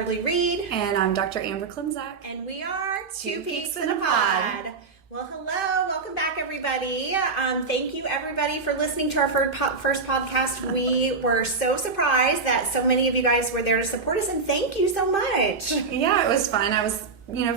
Beverly Reed. And I'm Dr. Amber Klimczak. And we are Two Peaks in a Pod. Well, hello. Welcome back, everybody. Thank you, everybody, for listening to our first podcast. We were so surprised that so many of you guys were there to support us, and thank you so much. Yeah, it was fun. I was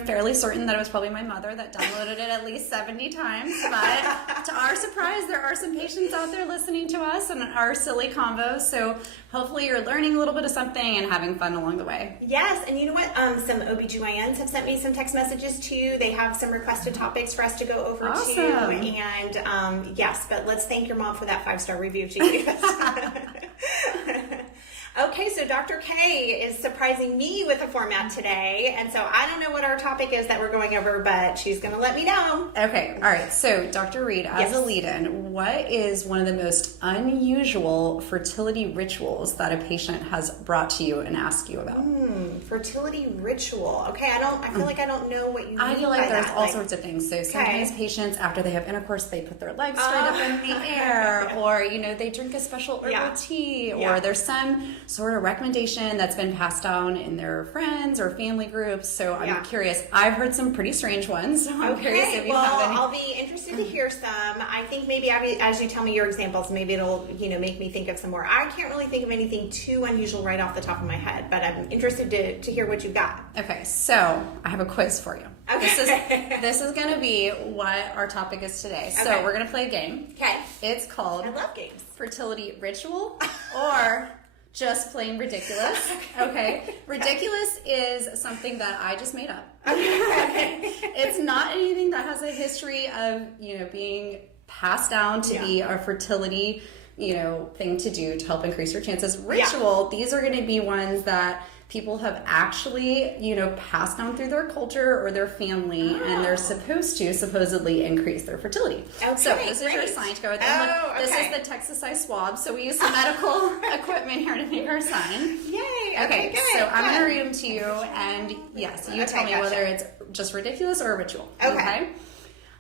fairly certain that it was probably my mother that downloaded it at least 70 times. But to our surprise, there are some patients out there listening to us and our silly combos. So hopefully you're learning a little bit of something and having fun along the way. Yes, and you know what? Some OBGYNs have sent me some text messages too. They have some requested topics for us to go over too. And yes, but let's thank your mom for that 5-star review too. Okay, so Dr. K is surprising me with the format today, and so I don't know what our topic is that we're going over, but she's going to let me know. Okay, all right. So, Dr. Reed, as a lead-in, what is one of the most unusual fertility rituals that a patient has brought to you and asked you about? Fertility ritual. Okay, I feel like I don't know what you mean I feel like there's that. all sorts of things. So sometimes patients, after they have intercourse, they put their legs straight up in the air, or they drink a special herbal tea, or there's some sort of recommendation that's been passed down in their friends or family groups. So I'm curious. I've heard some pretty strange ones. So I'm curious if you have any. I'll be interested to hear some. I think maybe as you tell me your examples, maybe it'll make me think of some more. I can't really think of anything too unusual right off the top of my head, but I'm interested to hear what you've got. Okay, so I have a quiz for you. Okay. This is going to be what our topic is today. So we're going to play a game. Okay. It's called I love games. Fertility Ritual or just plain ridiculous. Okay. Ridiculous is something that I just made up. Okay. It's not anything that has a history of, being passed down to be a fertility, thing to do to help increase your chances. Ritual, these are going to be ones that people have actually, passed down through their culture or their family, and they're supposedly increase their fertility. Okay, so this is your sign to go with. This is the Texas size swab. So we use some medical equipment here to make our sign. Yay! Okay, good, so I'm going to read them to you, and yes, you tell me whether it's just ridiculous or a ritual. Okay?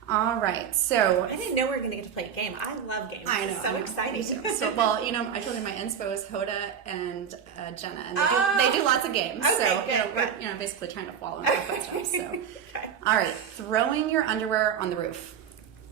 All right, so I didn't know we were going to get to play a game. I love games. I know, it's so exciting. So, I told you my inspo is Hoda and Jenna, and they do lots of games. Okay, so we're basically trying to follow in their footsteps. So, all right, throwing your underwear on the roof.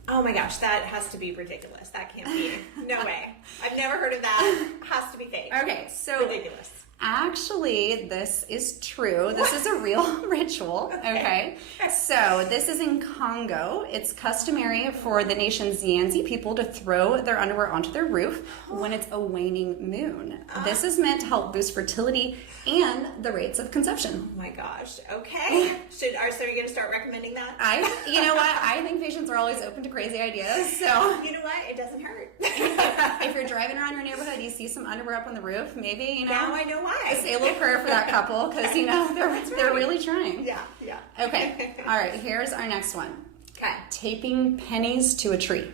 Oh my gosh, that has to be ridiculous. That can't be. No way. I've never heard of that. Has to be fake. Okay, so ridiculous. Actually, this is true. This is a real ritual, okay? So this is in Congo. It's customary for the nation's Yanzi people to throw their underwear onto their roof when it's a waning moon. This is meant to help boost fertility and the rates of conception. Oh my gosh, okay. So are you going to start recommending that? You know what? I think patients are always open to crazy ideas, so. You know what? It doesn't hurt. If you're driving around your neighborhood, you see some underwear up on the roof, maybe, Now I know why. Say a little prayer for that couple, because they're really trying. Yeah. Okay. All right. Here's our next one. Okay. Taping pennies to a tree.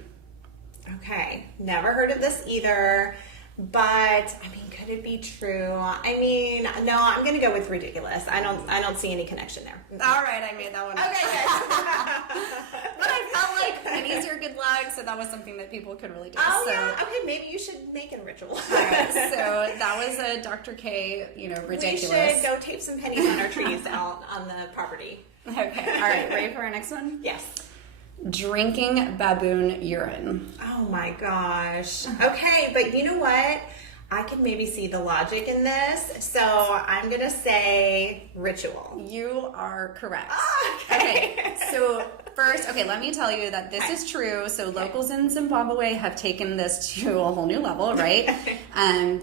Okay. Never heard of this either, but could it be true? No. I'm going to go with ridiculous. I don't see any connection there. All right. I made that one. Okay. But I felt like pennies are good luck, so that was something that people could really do. Yeah. Okay. Maybe you should make a ritual. All right. So that was a Dr. K. Ridiculous. We should go tape some pennies on our trees out on the property. Okay. All right. Ready for our next one? Yes. Drinking baboon urine. Oh my gosh. Okay, but you know what? I could maybe see the logic in this, so I'm going to say ritual. You are correct. Oh, okay. So first, let me tell you that this is true. So locals in Zimbabwe have taken this to a whole new level, right?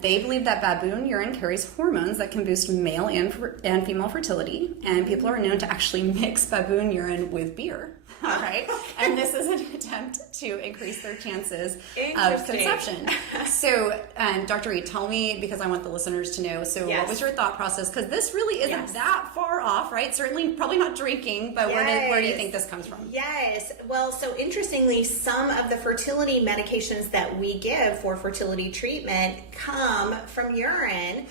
They believe that baboon urine carries hormones that can boost male and female fertility, and people are known to actually mix baboon urine with beer. All right. And this is an attempt to increase their chances of conception. So, Dr. Reed, tell me, because I want the listeners to know, what was your thought process? Because this really isn't that far off, right? Certainly, probably not drinking, but where do you think this comes from? Yes. Well, so interestingly, some of the fertility medications that we give for fertility treatment come from urine.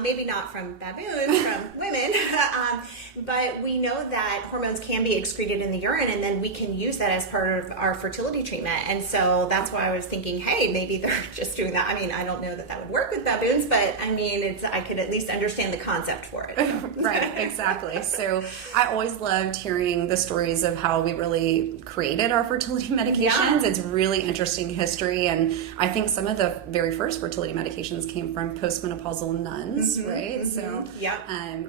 maybe not from baboons, from women, but we know that hormones can be excreted in the urine, and then we can use that as part of our fertility treatment. And so that's why I was thinking, hey, maybe they're just doing that. I mean, I don't know that would work with baboons, but I mean, I could at least understand the concept for it. Right, exactly. So I always loved hearing the stories of how we really created our fertility medications. It's really interesting history, and I think some of the very first fertility medications came from postmenopausal nuns, right? So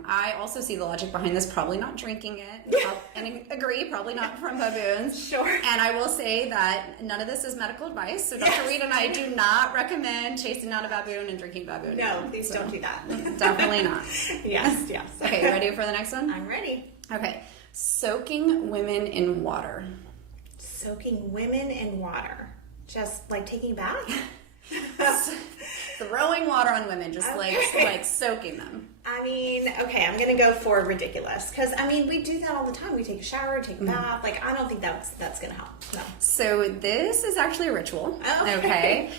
I also see the logic behind this, probably not drinking it, and agree, probably not from baboons. Sure. And I will say that none of this is medical advice, so Dr. Reed and I do not recommend chasing down a baboon and drinking baboon. No, please don't do that. Definitely not. Yes. Okay, you ready for the next one? I'm ready. Okay, soaking women in water. Soaking women in water. Just like taking a bath? Throwing water on women, just like soaking them. I mean, okay, I'm going to go for ridiculous. Because, I mean, we do that all the time. We take a shower, take a bath. Like, I don't think that's going to help. No. So this is actually a ritual. Okay.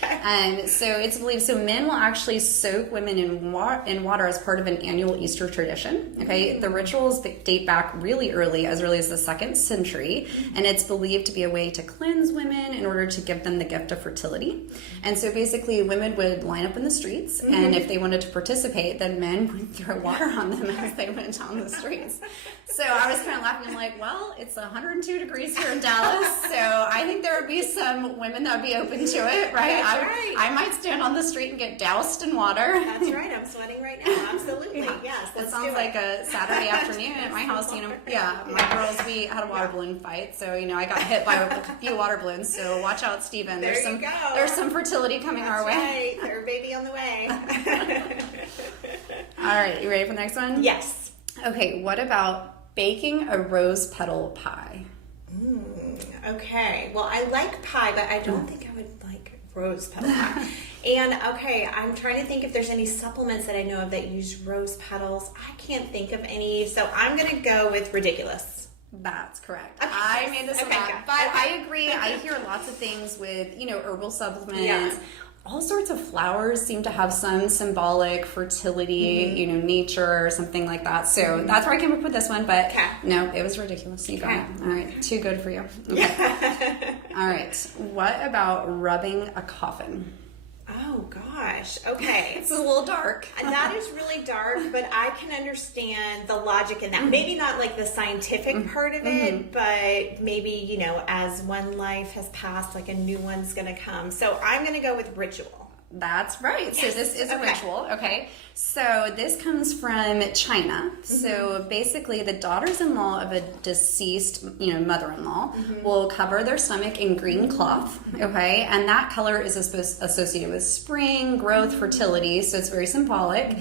So it's believed, so men will actually soak women in water as part of an annual Easter tradition. Okay. The rituals date back really early as the 2nd century. And it's believed to be a way to cleanse women in order to give them the gift of fertility. And so basically women would line up in the streets, and if they wanted to participate, then men would throw water on them as they went down the streets. So I was kind of laughing. I'm like, well, it's 102 degrees here in Dallas, so I think there would be some women that would be open to it, right? That's right. I might stand on the street and get doused in water. That's right. I'm sweating right now. Absolutely. Yes. That sounds like a Saturday afternoon at my house. You know, my girls, we had a water balloon fight, so I got hit by a few water balloons. So watch out, Stephen. There's some fertility coming our way. Right. There's a baby on the way. All right, you ready for the next one? Yes. Okay, what about baking a rose petal pie? Okay. Well, I like pie, but I don't think I would like rose petal pie. And okay, I'm trying to think if there's any supplements that I know of that use rose petals. I can't think of any, so I'm going to go with ridiculous. That's correct. Okay. I made this one up, but I agree. I hear lots of things with, herbal supplements. Yeah. All sorts of flowers seem to have some symbolic fertility, nature or something like that. So that's where I came up with this one, but no, it was ridiculous. You got it. All right. Too good for you. Okay. All right. What about rubbing a coffin? Oh gosh. Okay. It's a little dark. That is really dark, but I can understand the logic in that. Maybe not like the scientific part of it, but maybe, as one life has passed, like a new one's going to come. So I'm going to go with ritual. That's right. Yes. So this is a ritual. Okay. So this comes from China. So basically the daughters-in-law of a deceased, mother-in-law will cover their stomach in green cloth. Okay. And that color is associated with spring, growth, fertility. So it's very symbolic.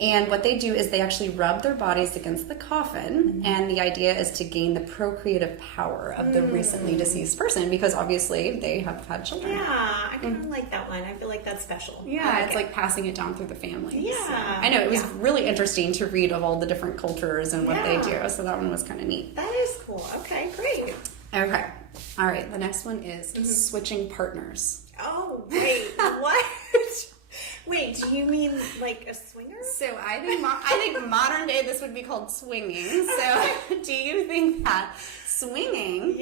And what they do is they actually rub their bodies against the coffin, and the idea is to gain the procreative power of the recently deceased person, because obviously they have had children. Yeah, I kind of like that one. I feel like that's special. Yeah, it's like passing it down through the family. Yeah. So, I know, it was really interesting to read of all the different cultures and what they do, so that one was kind of neat. That is cool. Okay, great. Okay. All right, the next one is switching partners. Oh, wait, what? Wait, do you mean like a swinger? So I think modern day this would be called swinging. So do you think that swinging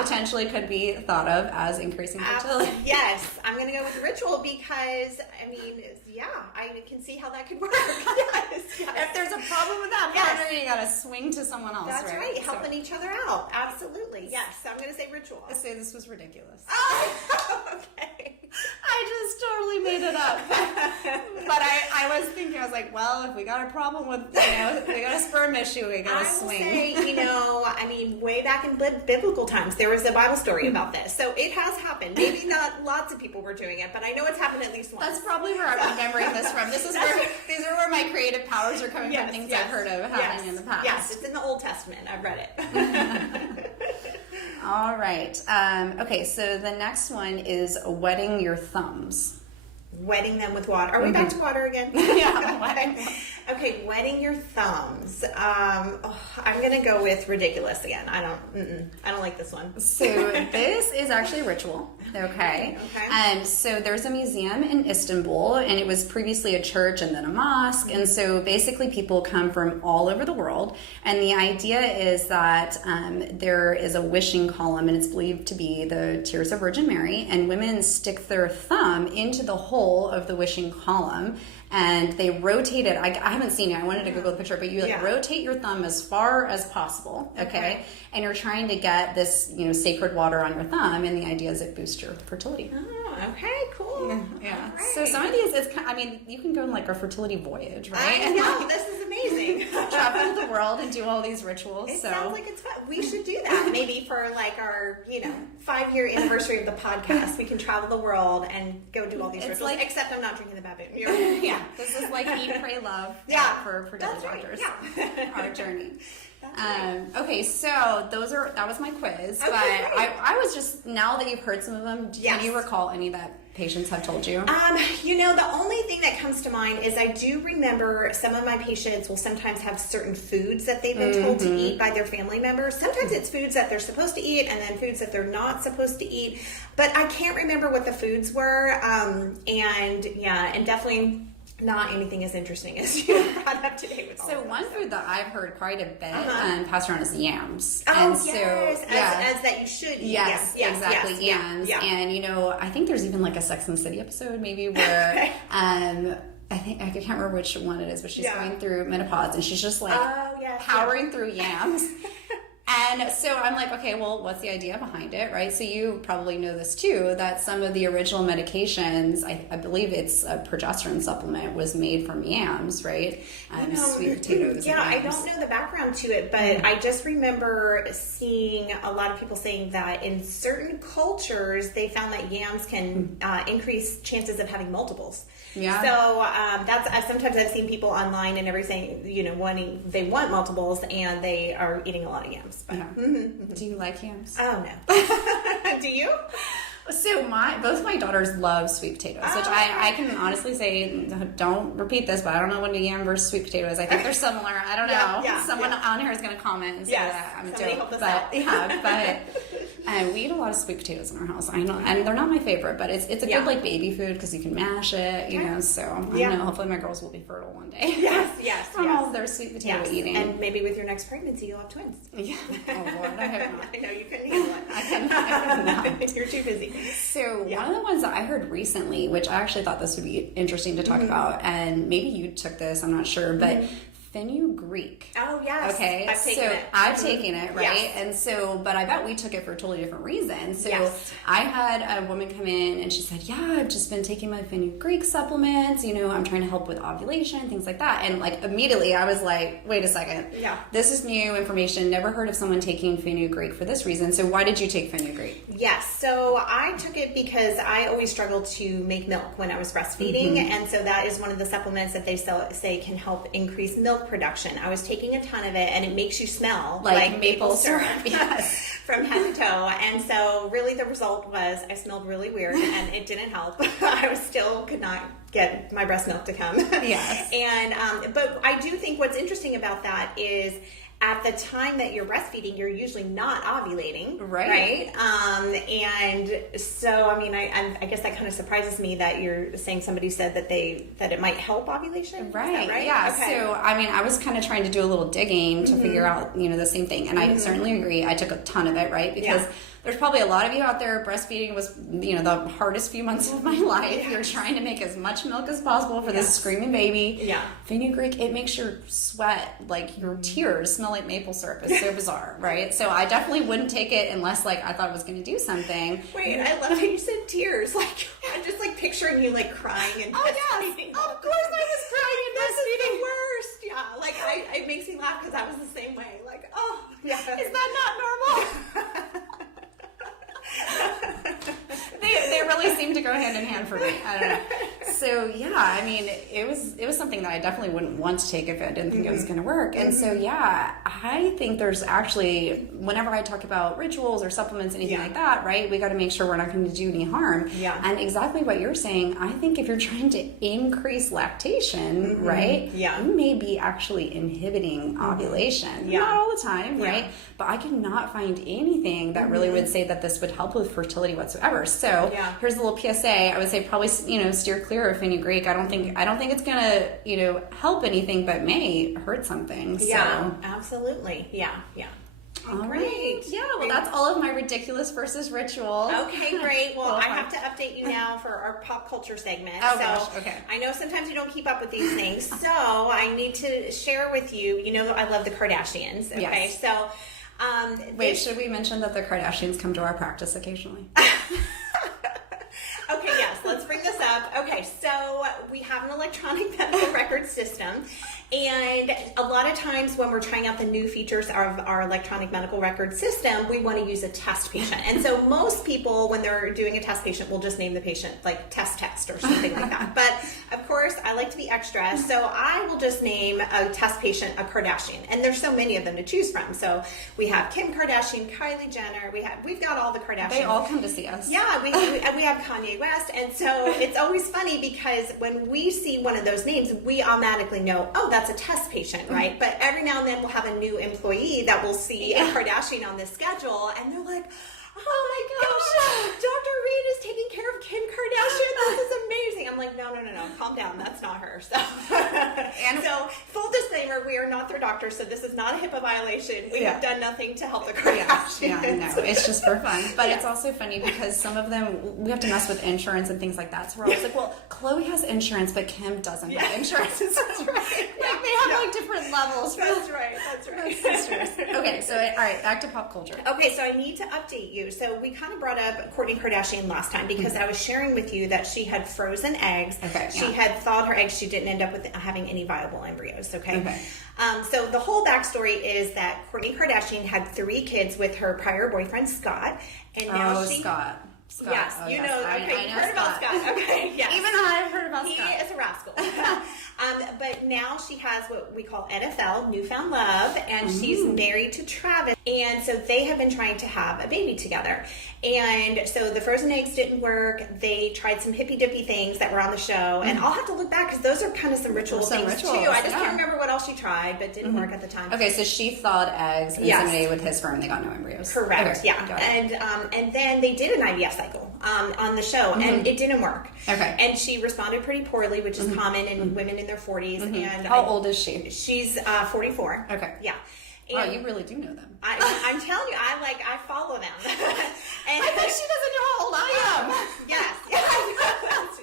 potentially could be thought of as increasing fertility? Yes, I'm going to go with ritual because, I can see how that could work. Yes. If there's a problem with that partner, you got to swing to someone else, That's right. Helping each other out. Absolutely. Yes, I'm going to say ritual. I say this was ridiculous. Oh, okay. I just totally made it up. But I was thinking, I was like, well, if we got a problem with, we got a sperm issue, we got to swing. I will say, way back in biblical times, there was a Bible story about this. So it has happened. Maybe not lots of people were doing it, but I know it's happened at least once. That's probably where I'm remembering this from. These are where my creative powers are coming from, things I've heard of happening in the past. Yes, it's in the Old Testament. I've read it. All right. Okay, so the next one is wetting your thumbs. Wetting them with water. Are we back to water again? Yeah, wetting. Okay, wetting your thumbs. I'm gonna go with ridiculous again. I don't like this one. So this is actually a ritual. Okay. So there's a museum in Istanbul, and it was previously a church and then a mosque. And so basically people come from all over the world. And the idea is that there is a wishing column, and it's believed to be the tears of Virgin Mary. And women stick their thumb into the hole of the wishing column, and they rotate it. I haven't seen it. I wanted to Google the picture, but you rotate your thumb as far as possible, okay? And you're trying to get this, sacred water on your thumb, and the idea is it boosts your fertility. Oh, okay, cool. Yeah. Right. So some of these, you can go on like a fertility voyage, right? I know, this is amazing. Travel the world and do all these rituals. It sounds like it's fun. We should do that maybe for like our, 5-year anniversary of the podcast. We can travel the world and go do all these rituals. Except I'm not drinking the baboon. Yeah. This is like Eat, Pray, Love for fertility doctors. Yeah. Our journey. Okay, so that was my quiz. Okay, but great. I was just, now that you've heard some of them, can you recall any that patients have told you? The only thing that comes to mind is I do remember some of my patients will sometimes have certain foods that they've been told to eat by their family members. Sometimes it's foods that they're supposed to eat and then foods that they're not supposed to eat. But I can't remember what the foods were. And definitely not anything as interesting as you brought up today with all of one food that I've heard quite a bit passed around is yams. Oh, and yes, as that you should eat. Yes, exactly, yams. Yeah. And, I think there's even like a Sex and the City episode maybe where I can't remember which one it is, but she's going through menopause and she's just like powering through yams. And so I'm like, okay, well, what's the idea behind it, right? So you probably know this too, that some of the original medications, I believe it's a progesterone supplement, was made from yams, right? Sweet potatoes. Yeah, I don't know the background to it, but I just remember seeing a lot of people saying that in certain cultures, they found that yams can increase chances of having multiples. Yeah. So that's sometimes I've seen people online and everything, they want multiples and they are eating a lot of yams. But, Do you like yams? Oh no. Do you? So both my daughters love sweet potatoes, which I can honestly say, don't repeat this, but I don't know what a yam versus sweet potato is. I think they're similar. I don't know. Someone on here is going to comment and say that I'm a joke. But we eat a lot of sweet potatoes in our house. I know, and they're not my favorite, but it's a good like baby food because you can mash it, So I don't know. Hopefully my girls will be fertile one day. Yes. From all of their sweet potato eating, and maybe with your next pregnancy you'll have twins. Yeah. Oh Lord, I hope not. I know you couldn't handle it. I cannot. You're too busy. So one of the ones that I heard recently, which I actually thought this would be interesting to talk about, and maybe you took this, I'm not sure, but fenugreek. Oh, yes. Okay. I've taken it, right? Yes. And so, but I bet we took it for a totally different reason. So I had a woman come in and she said, I've just been taking my fenugreek supplements, I'm trying to help with ovulation, things like that. And like immediately I was like, wait a second. Yeah. This is new information. Never heard of someone taking fenugreek for this reason. So why did you take fenugreek? Yes. So I took it because I always struggled to make milk when I was breastfeeding. And so that is one of the supplements that they say can help increase milk production. I was taking a ton of it and it makes you smell like maple syrup. Yes. From head to toe. And so really the result was I smelled really weird and it didn't help. I could not get my breast milk to come. Yes. And but I do think what's interesting about that is at the time that you're breastfeeding, you're usually not ovulating, right? And so, I guess that kind of surprises me that you're saying somebody said that it might help ovulation, right? Right? Yeah. Okay. So, I was kind of trying to do a little digging to figure out, the same thing, and I certainly agree. I took a ton of it, right? Because there's probably a lot of you out there. Breastfeeding was, the hardest few months of my life. You're trying to make as much milk as possible for this screaming baby. Yeah. Fenugreek, it makes your sweat, like your tears, smell like maple syrup. It's so bizarre, right? So I definitely wouldn't take it unless I thought it was going to do something. Wait, I love how you said tears. I'm just picturing you crying and breastfeeding. Of course I was crying and breastfeeding. The worst. Yeah. It makes me laugh because I was the same way. Is that not normal? They really seem to go hand in hand for me. I don't know. So yeah, I mean, it was something that I definitely wouldn't want to take if I didn't think it was going to work. And so yeah, I think there's actually, whenever I talk about rituals or supplements, anything like that, right? We got to make sure we're not going to do any harm. Yeah. And exactly what you're saying, I think if you're trying to increase lactation, right? Yeah. You may be actually inhibiting ovulation. Yeah. Not all the time, right? But I could not find anything that really would say that this would help with fertility whatsoever. So here's a little PSA. I would say probably, steer clear of fenugreek. I don't think it's gonna, help anything, but may hurt something. So. Yeah, absolutely. Yeah. All right. Yeah, well, that's all of my ridiculous versus ritual. Okay, great. Well, I have to update you now for our pop culture segment. Oh, gosh. Okay. I know sometimes you don't keep up with these things, so I need to share with you, I love the Kardashians. Okay, yes. So... wait, should we mention that the Kardashians come to our practice occasionally? Okay, yes, let's bring this up. Okay, so we have an electronic medical record system, and a lot of times when we're trying out the new features of our electronic medical record system, we want to use a test patient. And so most people, when they're doing a test patient, will just name the patient like test or something like that. But of course, I like to be extra, so I will just name a test patient a Kardashian. And there's so many of them to choose from. So we have Kim Kardashian, Kylie Jenner, we've got all the Kardashians. They all come to see us. Yeah, we have Kanye West, and so it's always funny because when we see one of those names, we automatically know, oh, that's a test patient, right? But every now and then we'll have a new employee that will see a Kardashian on the schedule, and they're like, oh my gosh, Dr. Reed is taking care of Kim Kardashian. This is amazing. I'm like, no, calm down. That's not her. So, so full disclaimer, we are not their doctors, so this is not a HIPAA violation. We have done nothing to help the Kardashians. Yeah, no, it's just for fun. But it's also funny because some of them, we have to mess with insurance and things like that. So we're always like, well, Khloe has insurance, but Kim doesn't have insurance. That's right. Like they have like different levels. That's right. Sisters. Okay, so all right, back to pop culture. Okay, so I need to update you. So we kind of brought up Kourtney Kardashian last time because I was sharing with you that she had frozen eggs. Okay. She had thawed her eggs. She didn't end up with having any viable embryos. Okay. So the whole backstory is that Kourtney Kardashian had 3 kids with her prior boyfriend Scott, and now Scott. Yes, I know heard about Scott. Okay, yes. Even I've heard about Scott. He is a rascal. But now she has what we call NFL, newfound love, and she's married to Travis. And so they have been trying to have a baby together. And so the frozen eggs didn't work. They tried some hippy-dippy things that were on the show. And I'll have to look back because those are kind of some ritual things too. I just can't remember what else she tried, but didn't work at the time. Okay, so she thawed eggs and inseminated with his sperm. They got no embryos. Correct, okay, and then they did an IVF cycle on the show, and it didn't work. Okay. And she responded pretty poorly, which is common in women in their 40s. And how old is she? She's 44. Okay. Yeah. And wow, you really do know them. I'm telling you, I follow them. And I bet she doesn't know how old I am. Yes.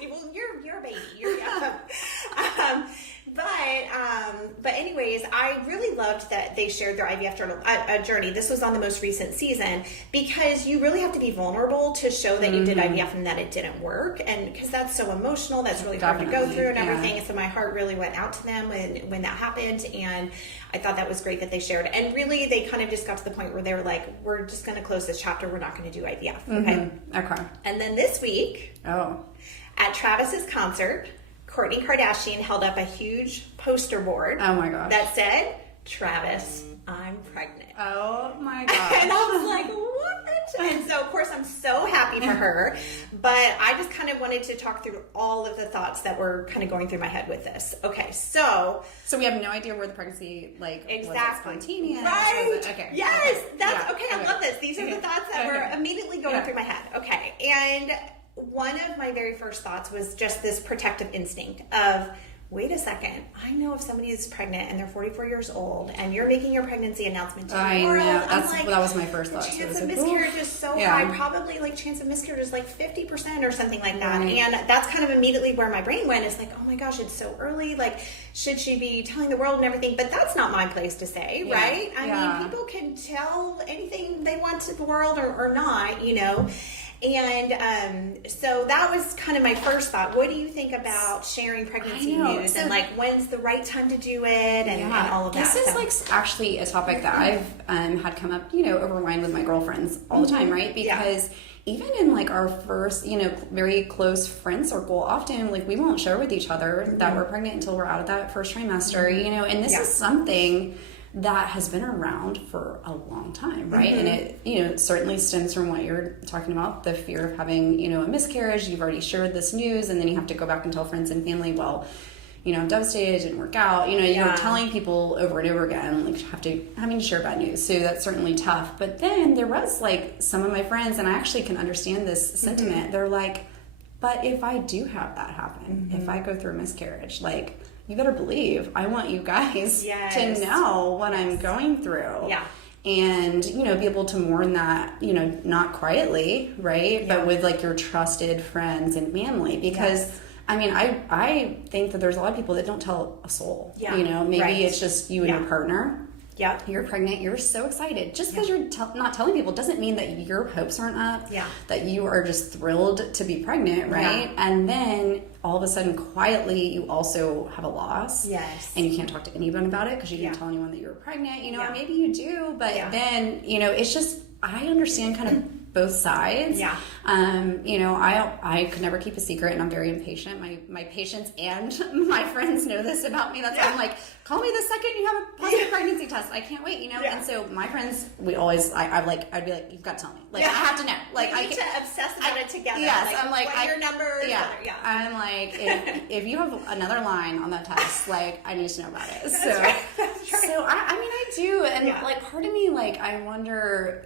Well, you're a baby. You're but anyways, I really loved that they shared their IVF journey. This was on the most recent season because you really have to be vulnerable to show that you did IVF and that it didn't work, and because that's so emotional, that's really hard to go through and everything. And so my heart really went out to them when that happened, and I thought that was great that they shared. And really, they kind of just got to the point where they were like, "We're just going to close this chapter. We're not going to do IVF." Okay. And then this week, at Travis's concert, Kourtney Kardashian held up a huge poster board. Oh my gosh. That said, "Travis, I'm pregnant." Oh my gosh. And I was like, what? And so, of course, I'm so happy for her. But I just kind of wanted to talk through all of the thoughts that were kind of going through my head with this. Okay, so we have no idea where the pregnancy, was it spontaneous? Right. Was it, okay. Yes. That's okay. I love this. These are the thoughts that were immediately going through my head. Okay. And one of my very first thoughts was just this protective instinct of, wait a second, I know if somebody is pregnant and they're 44 years old and you're making your pregnancy announcement to the world, that was my first thought. Chance of miscarriage is so high, probably chance of miscarriage is 50% or something like that. And that's kind of immediately where my brain went. It's like, oh my gosh, it's so early. Should she be telling the world and everything? But that's not my place to say, right? I mean, people can tell anything they want to the world or not, And so that was kind of my first thought. What do you think about sharing pregnancy news and like when's the right time to do it and all of that? This is like actually a topic that I've had come up, over wine with my girlfriends all the time, right? Because even in like our first, very close friend circle, often like we won't share with each other that we're pregnant until we're out of that first trimester, and this is something that has been around for a long time, right? And it, certainly stems from what you're talking about, the fear of having, a miscarriage. You've already shared this news, and then you have to go back and tell friends and family, well, I'm devastated, it didn't work out. You're telling people over and over again, like having to share bad news. So that's certainly tough. But then there was like some of my friends, and I actually can understand this sentiment. They're like, but if I do have that happen, if I go through a miscarriage, like, you better believe I want you guys to know what I'm going through. Yeah. And, be able to mourn that, not quietly, right? But with like your trusted friends and family. Because, I mean, I think that there's a lot of people that don't tell a soul. Yeah. Maybe it's just you and your partner. Yeah. You're pregnant. You're so excited. Just because you're not telling people doesn't mean that your hopes aren't up. Yeah. That you are just thrilled to be pregnant, right? Yeah. And then all of a sudden, quietly, you also have a loss. Yes. And you can't talk to anyone about it because you didn't tell anyone that you were pregnant, or maybe you do, but then, it's just, I understand kind of both sides. Yeah. I could never keep a secret, and I'm very impatient. My patients and my friends know this about me. That's why I'm like, call me the second you have a positive pregnancy test. I can't wait, And so my friends, we always, I'd be like, you've got to tell me. Like, I have to know. Like, we need to obsess about it together. Yes, I'm like, what your numbers? Yeah. I'm like, if you have another line on that test, like, I need to know about it. That's right. So I do, and like, part of me, like, I wonder,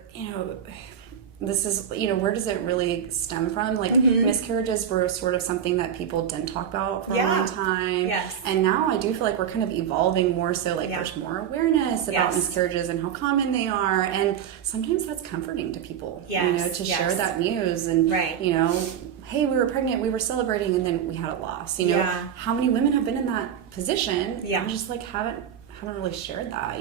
this is, where does it really stem from? Like, miscarriages were sort of something that people didn't talk about for a long time. Yes. And now I do feel like we're kind of evolving more so, like, there's more awareness about miscarriages and how common they are. And sometimes that's comforting to people, to share that news. And, hey, we were pregnant, we were celebrating, and then we had a loss. How many women have been in that position? And just, like, haven't really shared that,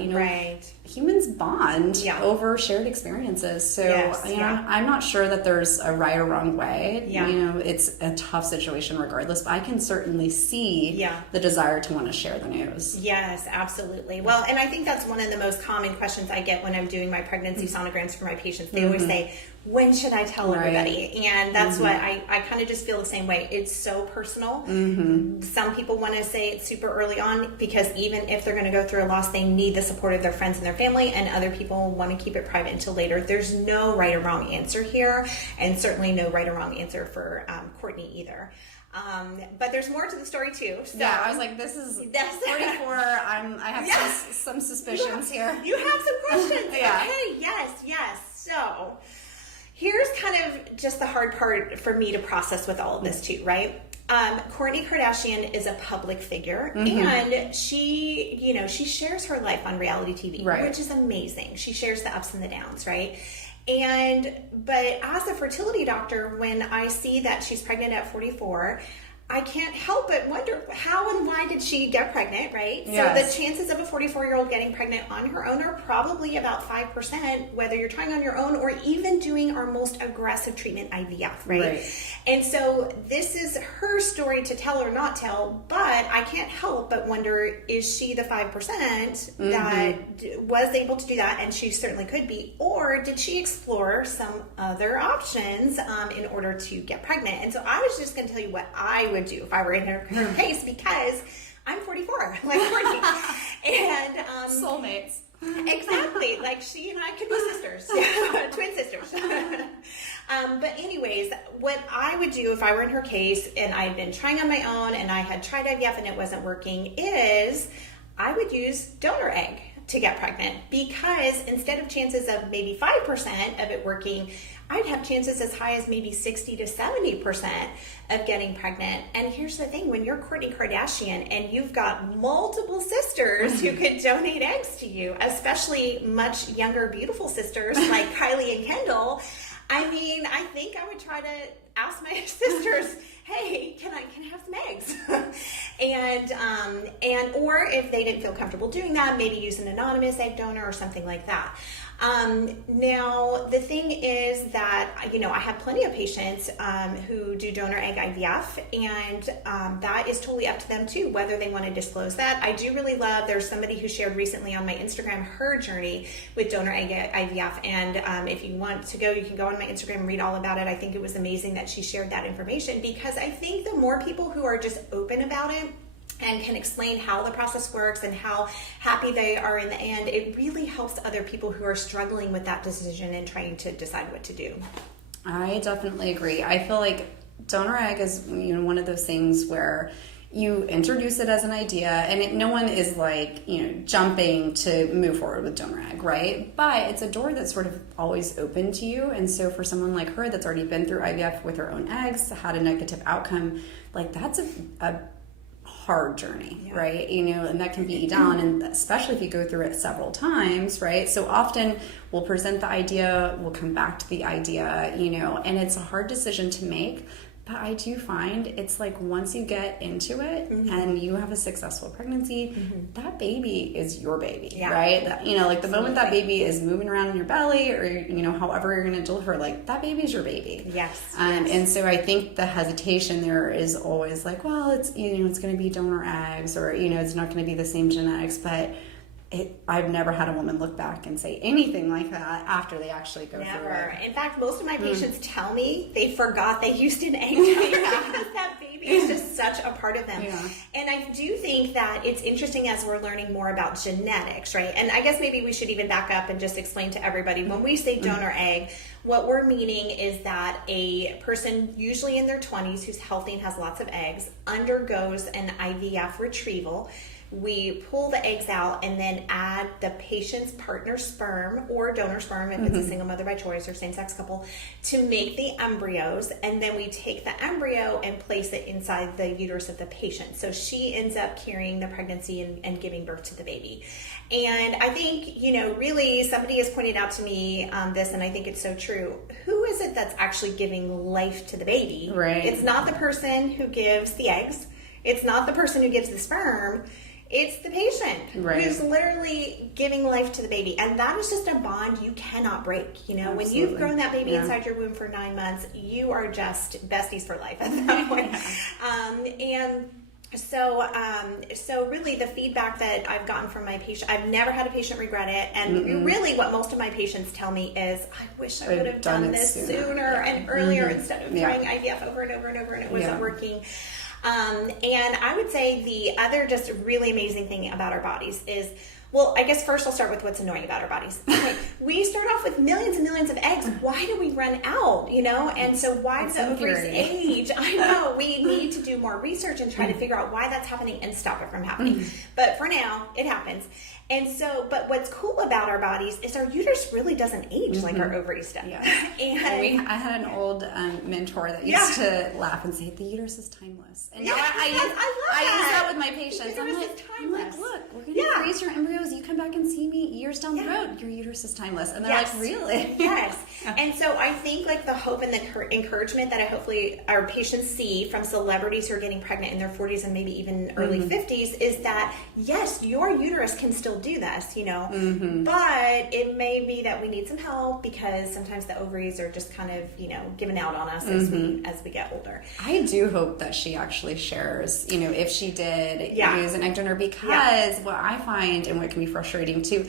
humans bond over shared experiences. So, I'm not sure that there's a right or wrong way. It's a tough situation regardless, but I can certainly see the desire to want to share the news. Yes, absolutely. Well, and I think that's one of the most common questions I get when I'm doing my pregnancy sonograms for my patients. They always say, when should I tell everybody? And that's what I kind of just feel the same way. It's so personal. Some people want to say it super early on because even if they're going to go through a loss, they need the support of their friends and their family, and other people want to keep it private until later. There's no right or wrong answer here, and certainly no right or wrong answer for Kourtney either. But there's more to the story too. So, I was like, this is 44. I have some suspicions here. You have some questions. Okay, yes. So here's kind of just the hard part for me to process with all of this too, right? Kourtney Kardashian is a public figure, and she shares her life on reality TV, which is amazing. She shares the ups and the downs, right? But as a fertility doctor, when I see that she's pregnant at 44, I can't help but wonder how and why did she get pregnant, right? Yes. So the chances of a 44-year-old getting pregnant on her own are probably about 5%, whether you're trying on your own or even doing our most aggressive treatment, IVF, right? And so this is her story to tell or not tell, but I can't help but wonder, is she the 5% that was able to do that, and she certainly could be, or did she explore some other options in order to get pregnant? And so I was just going to tell you what I would do if I were in her case, because I'm 44, like Kourtney, and soulmates. Exactly, like she and I could be sisters, twin sisters. But anyways, what I would do if I were in her case and I'd been trying on my own and I had tried IVF and it wasn't working, is I would use donor egg to get pregnant, because instead of chances of maybe 5% of it working, I'd have chances as high as maybe 60 to 70% of getting pregnant. And here's the thing, when you're Kourtney Kardashian and you've got multiple sisters who could donate eggs to you, especially much younger, beautiful sisters like Kylie and Kendall, I mean, I think I would try to ask my sisters, hey, can I have some eggs? and or if they didn't feel comfortable doing that, maybe use an anonymous egg donor or something like that. Now, the thing is that, I have plenty of patients who do donor egg IVF, and that is totally up to them too, whether they want to disclose that. I do really love, there's somebody who shared recently on my Instagram her journey with donor egg IVF, and if you want to go, you can go on my Instagram and read all about it. I think it was amazing that she shared that information, because I think the more people who are just open about it and can explain how the process works and how happy they are in the end, it really helps other people who are struggling with that decision and trying to decide what to do. I definitely agree. I feel like donor egg is one of those things where you introduce it as an idea, and no one is like, jumping to move forward with donor egg, right? But it's a door that's sort of always open to you. And so for someone like her that's already been through IVF with her own eggs, had a negative outcome, like that's a hard journey, right? And that can beat you down, and especially if you go through it several times, right? So often we'll present the idea, we'll come back to the idea, and it's a hard decision to make. But I do find it's like once you get into it and you have a successful pregnancy, that baby is your baby, right? Like the moment that baby is moving around in your belly, or however you're going to deliver, like that baby is your baby. Yes. And so I think the hesitation there is always like, well, it's it's going to be donor eggs, or it's not going to be the same genetics, but I've never had a woman look back and say anything like that after they actually go through it. In fact, most of my patients tell me they forgot they used an egg donor because that baby is just such a part of them. Yeah. And I do think that it's interesting as we're learning more about genetics, right? And I guess maybe we should even back up and just explain to everybody, when we say donor egg, what we're meaning is that a person usually in their 20s who's healthy and has lots of eggs undergoes an IVF retrieval. We pull the eggs out and then add the patient's partner sperm or donor sperm if it's a single mother by choice or same-sex couple to make the embryos, and then we take the embryo and place it inside the uterus of the patient. So she ends up carrying the pregnancy and giving birth to the baby. And I think, really somebody has pointed out to me this, and I think it's so true. Who is it that's actually giving life to the baby? Right. It's not the person who gives the eggs. It's not the person who gives the sperm. It's the patient who's literally giving life to the baby. And that is just a bond you cannot break. Absolutely. When you've grown that baby inside your womb for 9 months, you are just besties for life at that point. So really the feedback that I've gotten from my patient, I've never had a patient regret it. And really what most of my patients tell me is, I wish I would have done this sooner and earlier instead of trying IVF over and over and over, and it wasn't working. And I would say the other just really amazing thing about our bodies is, well, I guess first I'll start with what's annoying about our bodies. Okay, we start off with millions and millions of eggs. Why do we run out, And so why do the ovaries age? I know. We need to do more research and try to figure out why that's happening and stop it from happening. But for now, it happens. And so, but what's cool about our bodies is our uterus really doesn't age like our ovaries do. Yeah. I had an old mentor that used to laugh and say, the uterus is timeless. And now I use that with my patients. I'm like, look, we're going to freeze your embryos. You come back and see me years down the road. Your uterus is timeless. And they're like, really? Yes. And so I think like the hope and the encouragement that hopefully our patients see from celebrities who are getting pregnant in their 40s and maybe even early 50s is that, yes, your uterus can still do this, but it may be that we need some help because sometimes the ovaries are just kind of, giving out on us as we get older. I do hope that she actually shares, if she did use an egg donor, because what I find and what can be frustrating too,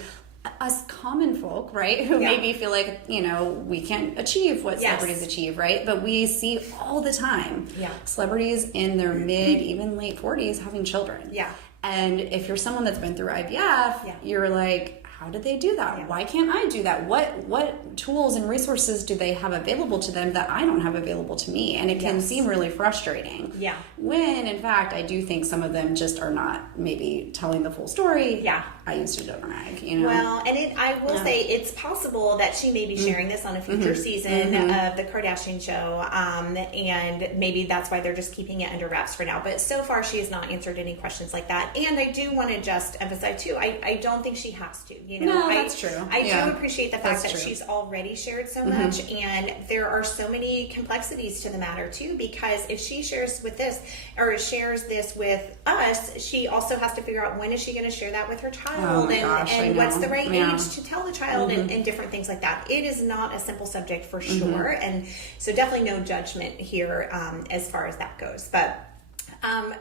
us common folk, right, who maybe feel like, we can't achieve what celebrities achieve, right? But we see all the time celebrities in their mid, even late 40s having children. Yeah. And if you're someone that's been through IVF, you're like, how did they do that? Why can't I do that? What tools and resources do they have available to them that I don't have available to me? And it can seem really frustrating. Yeah. When, in fact, I do think some of them just are not maybe telling the full story. Yeah. I used a donor egg, Well, and I will say it's possible that she may be sharing this on a future season of the Kardashian show, and maybe that's why they're just keeping it under wraps for now. But so far, she has not answered any questions like that. And I do want to just emphasize, too, I don't think she has to. You know, No, that's true. I do appreciate the fact that true. she's already shared so much, and there are so many complexities to the matter too, because if she shares with this or shares this with us, she also has to figure out when is she going to share that with her child, and what's the right age to tell the child, and different things like that. It is not a simple subject for sure, and so definitely no judgment here as far as that goes. But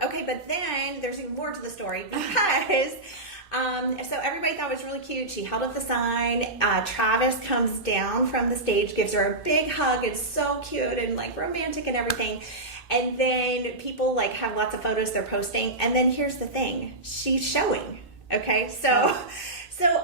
okay, but then there's even more to the story because so everybody thought it was really cute. She held up the sign. Travis comes down from the stage, gives her a big hug. It's so cute and like romantic and everything. And then people like have lots of photos they're posting. And then here's the thing. She's showing. Okay. So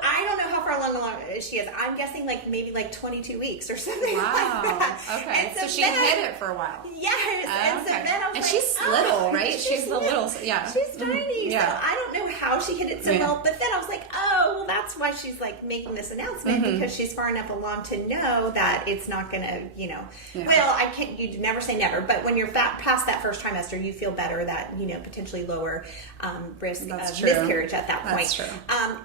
I don't know how far along she is. I'm guessing like maybe like 22 weeks or something like that. Okay. And so she hid it for a while. Yes. And so then I was and like, she's little, right? She's the little, She's tiny. Yeah. So I don't know how she hid it so well. But then I was like, oh, well, that's why she's like making this announcement, because she's far enough along to know that it's not going to, you know, well, you never say never, but when you're past that first trimester, you feel better that, you know, potentially lower risk of miscarriage at that point. That's true.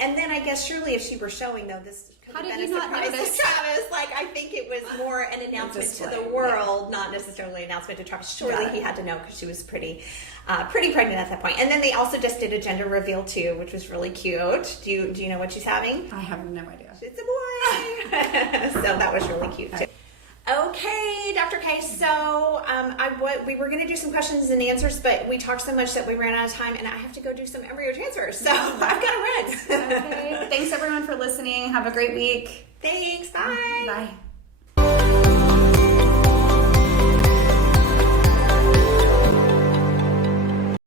And then I guess surely if she were showing, though, this could have been a surprise to Travis. Like, I think it was more an announcement to the world, not necessarily an announcement to Travis. Surely he had to know, because she was pretty pregnant at that point. And then they also just did a gender reveal too, which was really cute. Do you know what she's having? I have no idea. It's a boy. So that was really cute too. Okay, Dr. K. So we were going to do some questions and answers, but we talked so much that we ran out of time, and I have to go do some embryo transfers. So I've got to run. Okay. Thanks everyone for listening. Have a great week. Thanks. Bye. Bye.